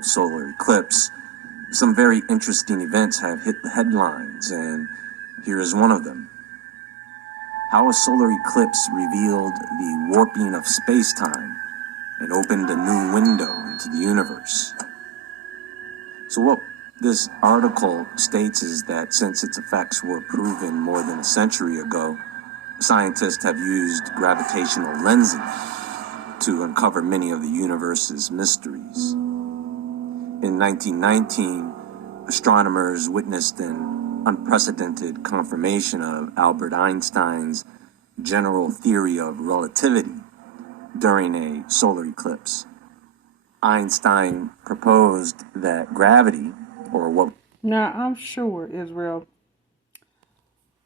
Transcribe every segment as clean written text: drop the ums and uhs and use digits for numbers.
solar eclipse, some very interesting events have hit the headlines, and here is one of them. How a solar eclipse revealed the warping of space-time and opened a new window into the universe. So what this article states is that since its effects were proven more than a century ago, scientists have used gravitational lensing to uncover many of the universe's mysteries. In 1919, astronomers witnessed an unprecedented confirmation of Albert Einstein's general theory of relativity during a solar eclipse. Einstein proposed that gravity, or what... Now, I'm sure, Israel,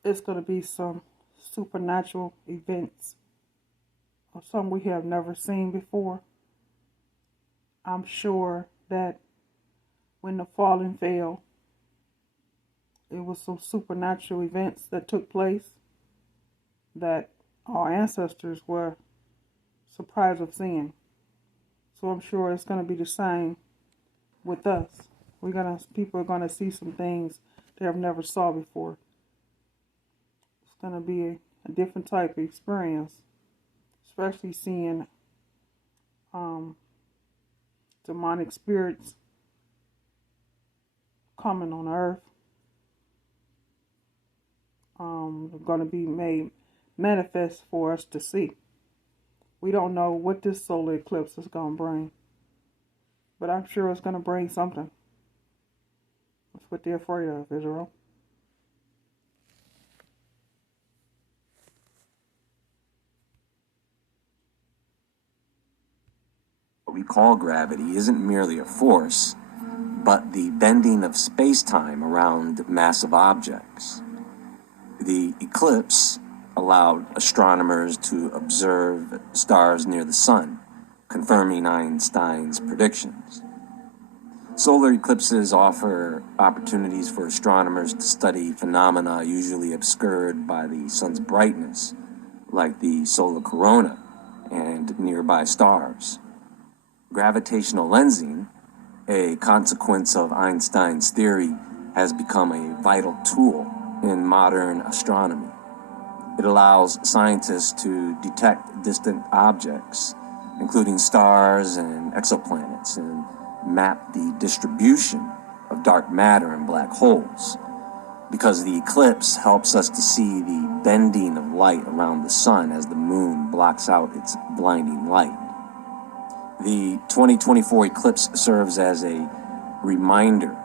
it's going to be some supernatural events or some we have never seen before. I'm sure that when the falling fell, it was some supernatural events that took place that our ancestors were surprised of seeing. So I'm sure it's going to be the same with us. People are going to see some things they have never saw before. It's going to be a different type of experience, especially seeing demonic spirits coming on earth. They're going to be made manifest for us to see. We don't know what this solar eclipse is going to bring, but I'm sure it's going to bring something. That's what they're afraid of, Israel. What we call gravity isn't merely a force, but the bending of space-time around massive objects. The eclipse allowed astronomers to observe stars near the sun, confirming Einstein's predictions. Solar eclipses offer opportunities for astronomers to study phenomena usually obscured by the sun's brightness, like the solar corona and nearby stars. Gravitational lensing, a consequence of Einstein's theory, has become a vital tool in modern astronomy. It allows scientists to detect distant objects, including stars and exoplanets, and map the distribution of dark matter and black holes. Because the eclipse helps us to see the bending of light around the sun as the moon blocks out its blinding light. The 2024 eclipse serves as a reminder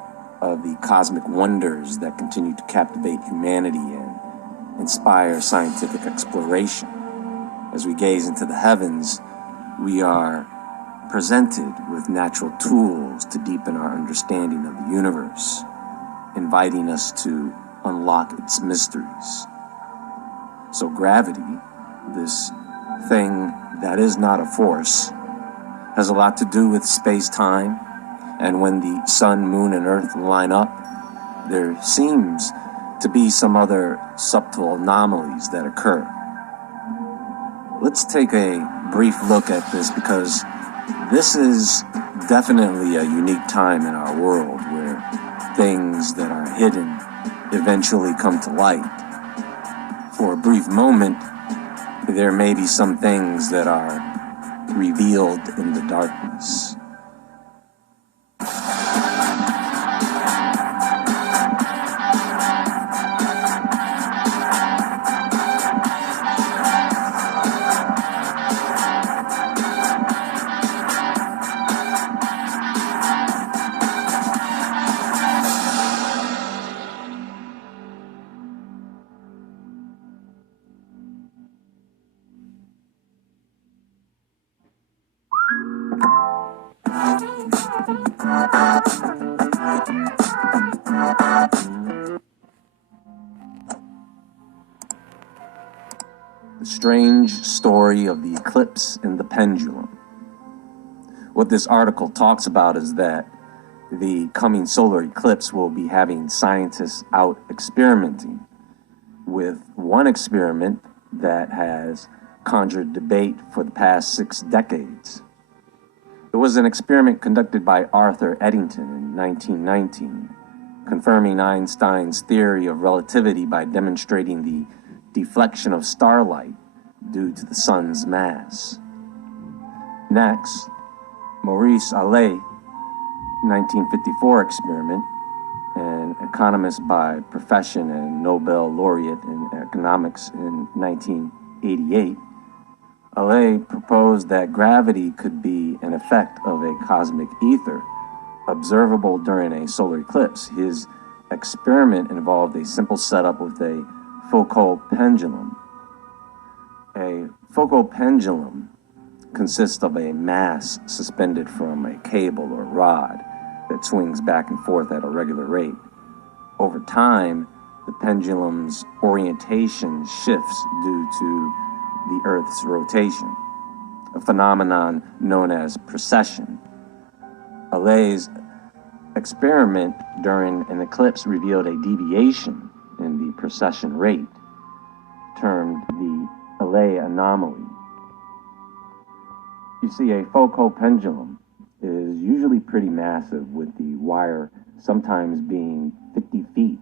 of the cosmic wonders that continue to captivate humanity and inspire scientific exploration. As we gaze into the heavens, we are presented with natural tools to deepen our understanding of the universe, inviting us to unlock its mysteries. So gravity, this thing that is not a force, has a lot to do with space-time, and when the sun, moon, and earth line up, there seems to be some other subtle anomalies that occur. Let's take a brief look at this, because this is definitely a unique time in our world where things that are hidden eventually come to light. For a brief moment, there may be some things that are revealed in the darkness. The strange story of the eclipse and the pendulum. What this article talks about is that the coming solar eclipse will be having scientists out experimenting with one experiment that has conjured debate for the past 6 decades. It was an experiment conducted by Arthur Eddington in 1919, confirming Einstein's theory of relativity by demonstrating the deflection of starlight due to the sun's mass. Next, Maurice Allais, 1954 experiment, an economist by profession and Nobel laureate in economics in 1988, Allais proposed that gravity could be an effect of a cosmic ether observable during a solar eclipse. His experiment involved a simple setup with a Foucault pendulum. A Foucault pendulum consists of a mass suspended from a cable or rod that swings back and forth at a regular rate. Over time, the pendulum's orientation shifts due to the Earth's rotation, a phenomenon known as precession. Allais' experiment during an eclipse revealed a deviation in the precession rate, termed the Allais anomaly. You see, a Foucault pendulum is usually pretty massive, with the wire sometimes being 50 feet,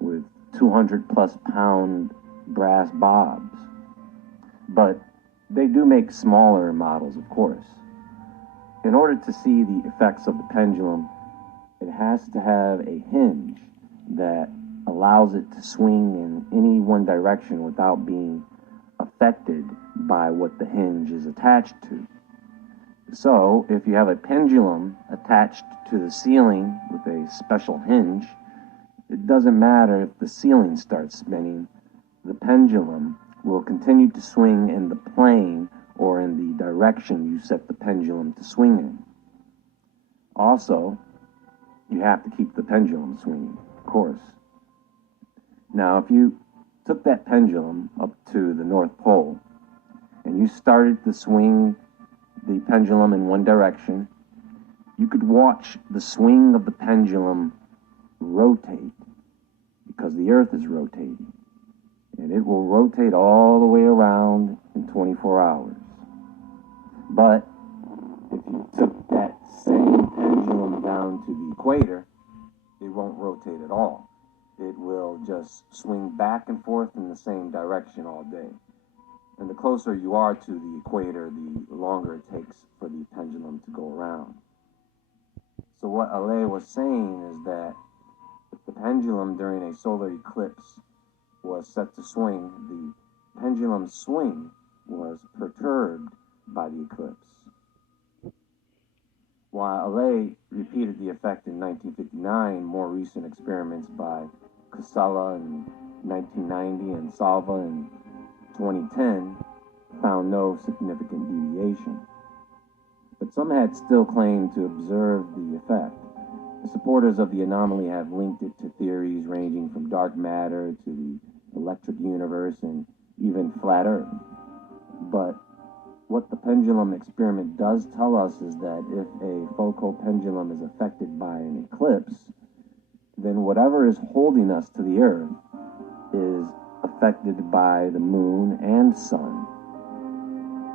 with 200 plus pound brass bobs. But they do make smaller models, of course. In order to see the effects of the pendulum, it has to have a hinge that allows it to swing in any one direction without being affected by what the hinge is attached to. So, if you have a pendulum attached to the ceiling with a special hinge, it doesn't matter if the ceiling starts spinning, the pendulum will continue to swing in the plane or in the direction you set the pendulum to swing in. Also, you have to keep the pendulum swinging, of course. Now, if you took that pendulum up to the North Pole and you started to swing the pendulum in one direction, you could watch the swing of the pendulum rotate, because the Earth is rotating, and it will rotate all the way around in 24 hours. But if you took that same pendulum down to the equator, it won't rotate at all. It will just swing back and forth in the same direction all day. And the closer you are to the equator, the longer it takes for the pendulum to go around. So what Allais was saying is that if the pendulum during a solar eclipse was set to swing, the pendulum's swing was perturbed by the eclipse. While Allais repeated the effect in 1959, more recent experiments by Casella in 1990 and Salva in 2010 found no significant deviation. But some had still claimed to observe the effect. The supporters of the anomaly have linked it to theories ranging from dark matter to the electric universe and even flat Earth. But what the pendulum experiment does tell us is that if a Foucault pendulum is affected by an eclipse, then whatever is holding us to the Earth is affected by the moon and sun.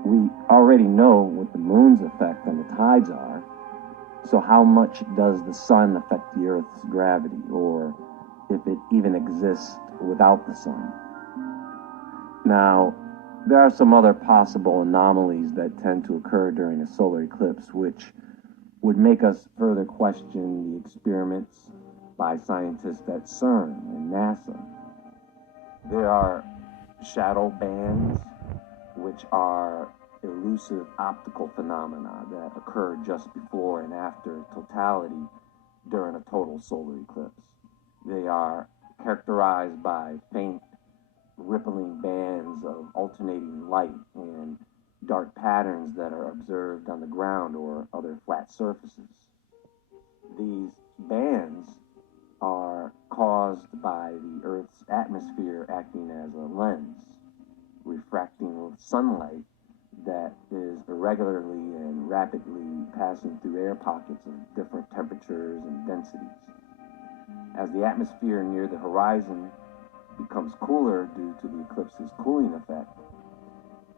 We already know what the moon's effect on the tides are, so how much does the sun affect the Earth's gravity, or if it even exists without the sun? Now, there are some other possible anomalies that tend to occur during a solar eclipse, which would make us further question the experiments by scientists at CERN and NASA. There are shadow bands, which are elusive optical phenomena that occur just before and after totality during a total solar eclipse. They are characterized by faint, rippling bands of alternating light and dark patterns that are observed on the ground or other flat surfaces. These bands are caused by the Earth's atmosphere acting as a lens, refracting sunlight that is irregularly and rapidly passing through air pockets of different temperatures and densities. As the atmosphere near the horizon becomes cooler due to the eclipse's cooling effect,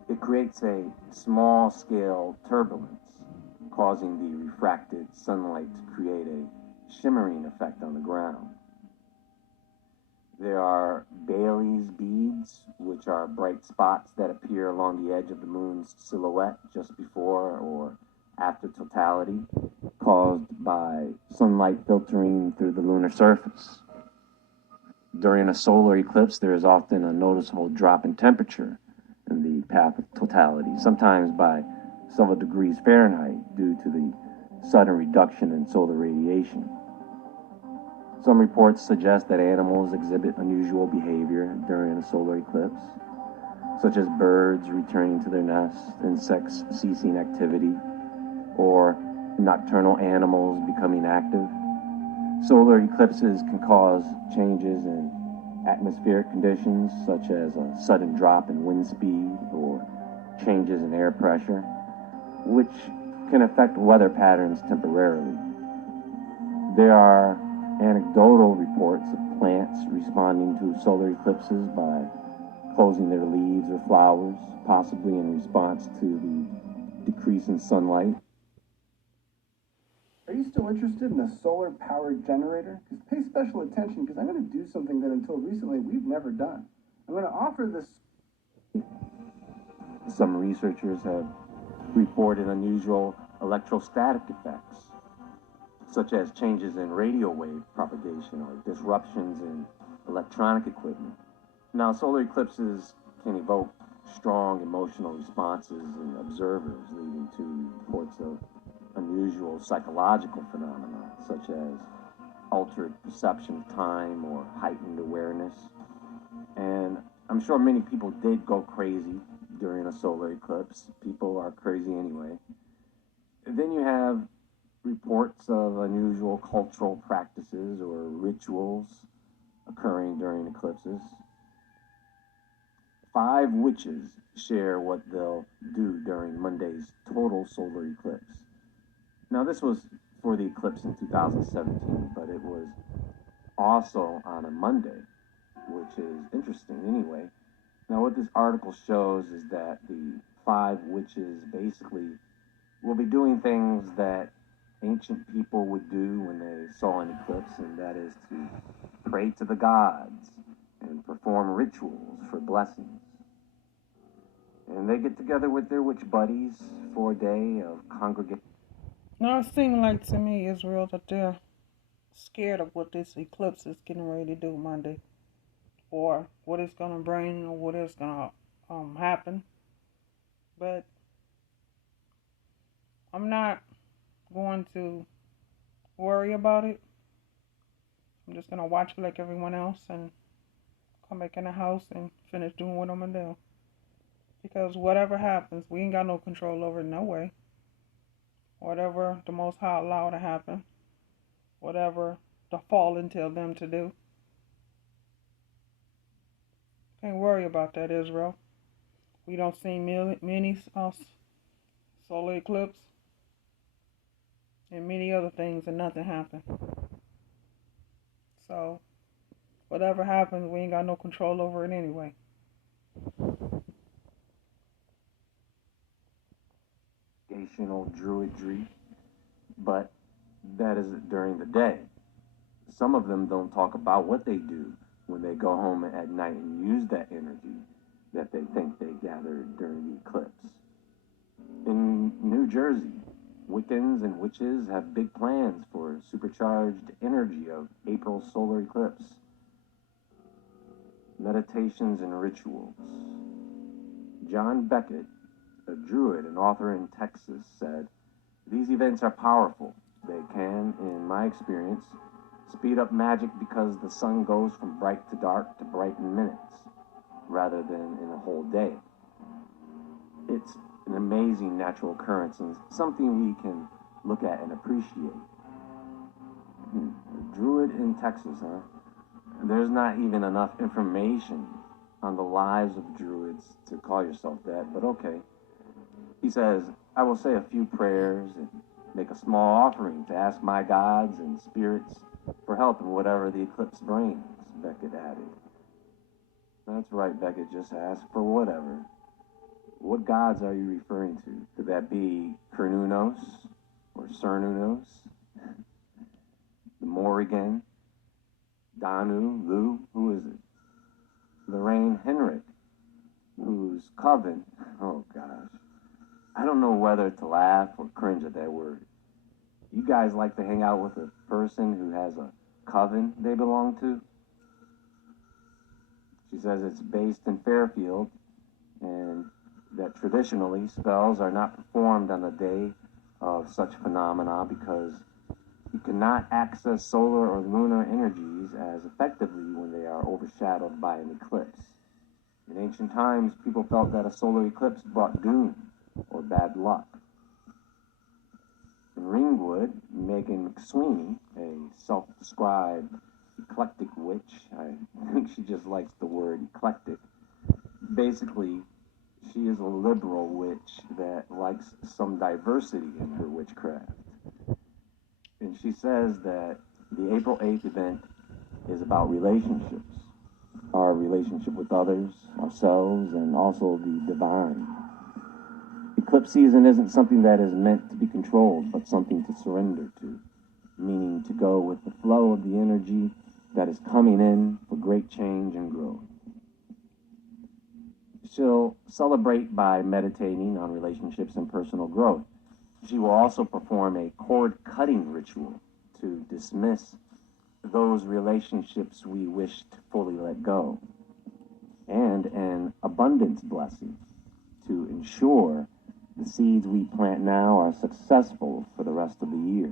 it creates a small-scale turbulence, causing the refracted sunlight to create a shimmering effect on the ground. There are Bailey's beads, which are bright spots that appear along the edge of the moon's silhouette just before or after totality, caused by sunlight filtering through the lunar surface. During a solar eclipse, there is often a noticeable drop in temperature in the path of totality, sometimes by several degrees Fahrenheit due to the sudden reduction in solar radiation. Some reports suggest that animals exhibit unusual behavior during a solar eclipse, such as birds returning to their nests, insects ceasing activity, or nocturnal animals becoming active. Solar eclipses can cause changes in atmospheric conditions, such as a sudden drop in wind speed or changes in air pressure, which can affect weather patterns temporarily. There are anecdotal reports of plants responding to solar eclipses by closing their leaves or flowers, possibly in response to the decrease in sunlight. Are you still interested in a solar-powered generator? Because pay special attention, because I'm going to do something that until recently we've never done. I'm going to offer this. Some researchers have reported unusual electrostatic effects, such as changes in radio wave propagation or disruptions in electronic equipment. Now, solar eclipses can evoke strong emotional responses in observers, leading to reports of unusual psychological phenomena, such as altered perception of time or heightened awareness. And I'm sure many people did go crazy during a solar eclipse. People are crazy anyway. And then you have reports of unusual cultural practices or rituals occurring during eclipses. 5 witches share what they'll do during Monday's total solar eclipse. Now, this was for the eclipse in 2017, but it was also on a Monday, which is interesting anyway. Now, what this article shows is that the 5 witches basically will be doing things that ancient people would do when they saw an eclipse, and that is to pray to the gods and perform rituals for blessings. And they get together with their witch buddies for a day of congregation. Now, it seems like to me, Israel, that they're scared of what this eclipse is getting ready to do Monday, or what it's going to bring, or what is going to happen. But I'm not going to worry about it. I'm just going to watch it like everyone else and come back in the house and finish doing what I'm going to do. Because whatever happens, we ain't got no control over it, no way. Whatever the Most High allow to happen, whatever the fallen tell them to do. Can't worry about that, Israel. We don't see many solar eclipse and many other things, and nothing happened. So, whatever happens, we ain't got no control over it anyway. Druidry, but that is during the day. Some of them don't talk about what they do when they go home at night and use that energy that they think they gathered during the eclipse. In New Jersey, Wiccans and witches have big plans for supercharged energy of April's solar eclipse. Meditations and rituals. John Beckett, a druid and author in Texas, said, "These events are powerful. They can, in my experience, speed up magic because the sun goes from bright to dark to bright in minutes, rather than in a whole day. It's an amazing natural occurrence and something we can look at and appreciate." A druid in Texas, huh? There's not even enough information on the lives of druids to call yourself that, but okay. He says, "I will say a few prayers and make a small offering to ask my gods and spirits for help in whatever the eclipse brings," Beckett added. That's right, Beckett, just ask for whatever. What gods are you referring to? Could that be Cernunnos, or Cernunnos, the Morrigan, Danu, Lu, who is it? Lorraine Henrik, whose coven, oh gosh, I don't know whether to laugh or cringe at that word. You guys like to hang out with a person who has a coven they belong to? She says it's based in Fairfield, and that traditionally spells are not performed on the day of such phenomena because you cannot access solar or lunar energies as effectively when they are overshadowed by an eclipse. In ancient times, people felt that a solar eclipse brought doom or bad luck. In Ringwood, Megan McSweeney, a self-described eclectic witch, I think she just likes the word eclectic. Basically, she is a liberal witch that likes some diversity in her witchcraft. And she says that the April 8th event is about relationships. Our relationship with others, ourselves, and also the divine. Eclipse season isn't something that is meant to be controlled, but something to surrender to, meaning to go with the flow of the energy that is coming in for great change and growth. She'll celebrate by meditating on relationships and personal growth. She will also perform a cord-cutting ritual to dismiss those relationships we wish to fully let go, and an abundance blessing to ensure the seeds we plant now are successful for the rest of the year.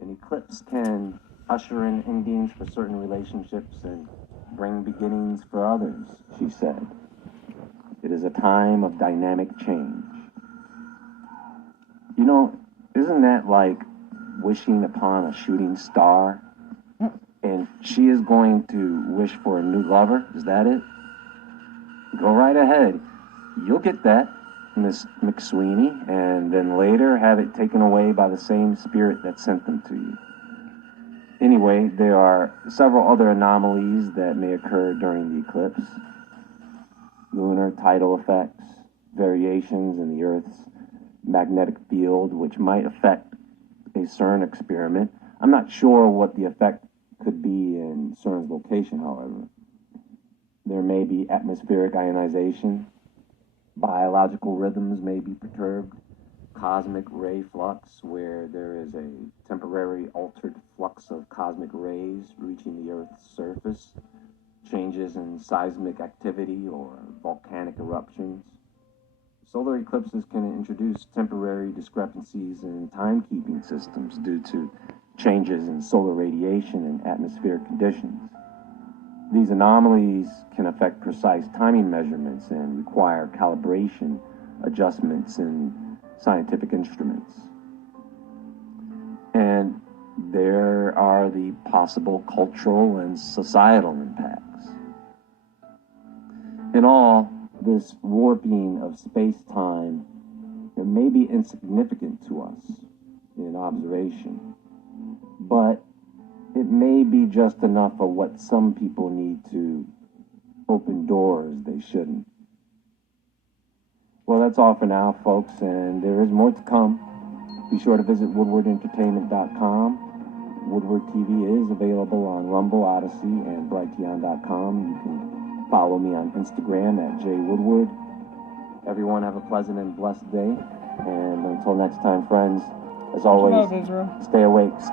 An eclipse can usher in endings for certain relationships and bring beginnings for others, she said. It is a time of dynamic change. You know, isn't that like wishing upon a shooting star? And she is going to wish for a new lover? Is that it? Go right ahead. You'll get that, Miss McSweeney, and then later have it taken away by the same spirit that sent them to you. Anyway, there are several other anomalies that may occur during the eclipse. Lunar tidal effects, variations in the Earth's magnetic field, which might affect a CERN experiment. I'm not sure what the effect could be in CERN's location, however. There may be atmospheric ionization, biological rhythms may be perturbed, cosmic ray flux, where there is a temporary altered flux of cosmic rays reaching the Earth's surface, changes in seismic activity or volcanic eruptions. Solar eclipses can introduce temporary discrepancies in timekeeping systems due to changes in solar radiation and atmospheric conditions. These anomalies can affect precise timing measurements and require calibration adjustments in scientific instruments. And there are the possible cultural and societal impacts. In all, this warping of space-time, it may be insignificant to us in observation, but it may be just enough of what some people need to open doors they shouldn't. Well, that's all for now, folks, and there is more to come. Be sure to visit woodwardentertainment.com. Woodward TV is available on Rumble, Odyssey, and Brighteon.com. You can follow me on Instagram at jwoodward. Everyone have a pleasant and blessed day. And until next time, friends, as always, Love Israel. stay awake, stay